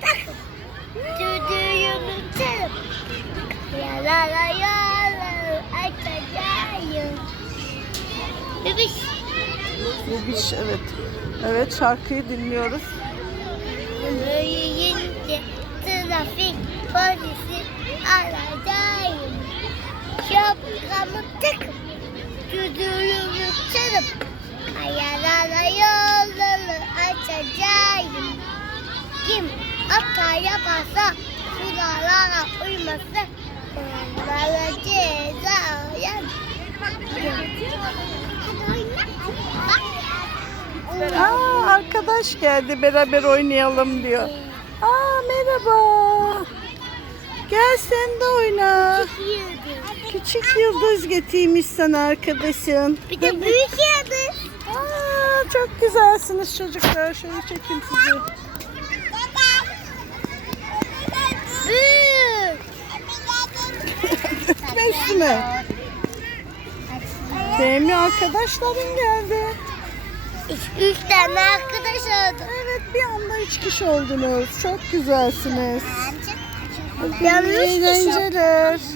takım. Düdüğümü çalıp. Yalala yalala açacağım. Bebiş. Bebiş evet. Evet şarkıyı dinliyoruz. Büyüyünce trafik polisi arayacağım. Şapkamı takıp. Yaparsa kurallara uymazsa onlara ceza yer. Aa, arkadaş geldi beraber oynayalım diyor. Aa merhaba. Gel sen de oyna. Küçük yıldız getirmiş sana arkadaşın. Bir de büyük yıldız. Aa, çok güzelsiniz çocuklar. Şöyle çekeyim sizi. Büyük. Gitme üstüme. Benim arkadaşlarım geldi. Üç, üç tane arkadaş oldu. Evet bir anda üç kişi oldunuz. Çok güzelsiniz. Yanlış eğlenceler.